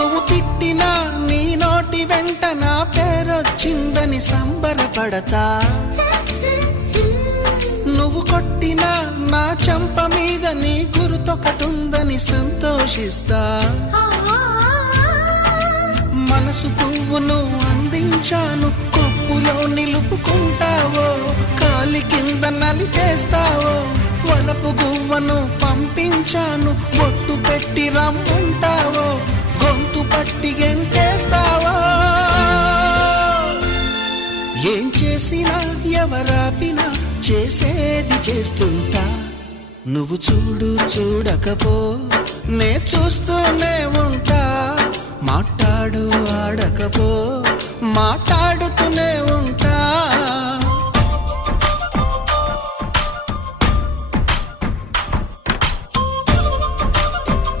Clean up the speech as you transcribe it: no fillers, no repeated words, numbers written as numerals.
నువ్వు తిట్టినా నీ నోటి వెంట నా పేరొచ్చిందని సంబరపడతా, నువ్వు కొట్టినా నా చెంప మీద నీ గురుతొకటుందని సంతోషిస్తా. మనసు పువ్వును అందించాను, కొప్పులో నిలుపుకుంటావో, కాలి కింద నలిపేస్తావో. వలపు గువ్వను పంపించాను, బొట్టు పెట్టి రమ్ముంటావో, గొంతు పట్టి గెంటేస్తావో. ఏం చేసినా ఎవరాపినా చేసేది చేస్తుంటా. నువ్వు చూడు చూడకపో నే చూస్తూనే ఉంటా. మాట్లాడు ఆడకపో మాట్లాడుతూనే ఉంటా.